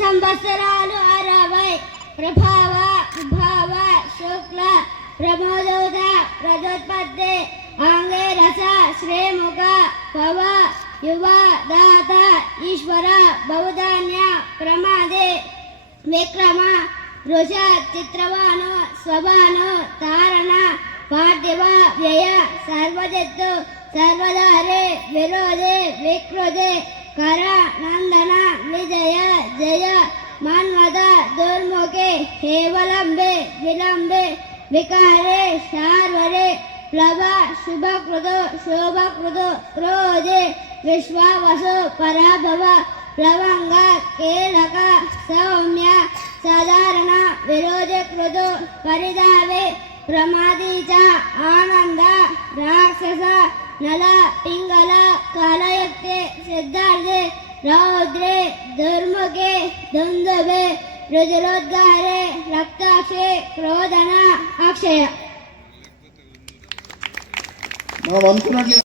సంవత్సరాలు 60 ప్రభావ విభావ శుక్ల ప్రమోదోద రజోత్పత్తి ఆంగే రస శ్రేముఖ పవ యువ దాత ఈశ్వర బహుధాన్య ప్రమాదే విక్రమ వృష చిత్రవాను స్వభాను తారణ పార్థివ వ్యయ సర్వజత్తు సర్వధారే విరోధే వికృతే కర నందన విజయ జయ మన్మద దుర్ముఖే హేవలంబే విలంబే వికారే శార్వరే ప్లవ శుభకృతో శోభకృతో క్రోధే విశ్వావసో పరాభవ ప్లవంగ కేలక సౌమ్య సాధారణ విరోధకృతో పరిధావే ప్రమాదీ చ ఆనంద రాక్షಸ ನಲ ಪಿಂಗಲ ಕಾಲಯುಕ್ತೆ ಸಿದ್ಧಾರ್ಧೆ ರೌದ್ರೆ ದುರ್ಮುಖೆ ದುಂದುಭೆ ರುಜುರೋದ್ಗಾರೆ ರಕ್ತಾಕ್ಷೆ ಕ್ರೋಧನ ಅಕ್ಷಯ.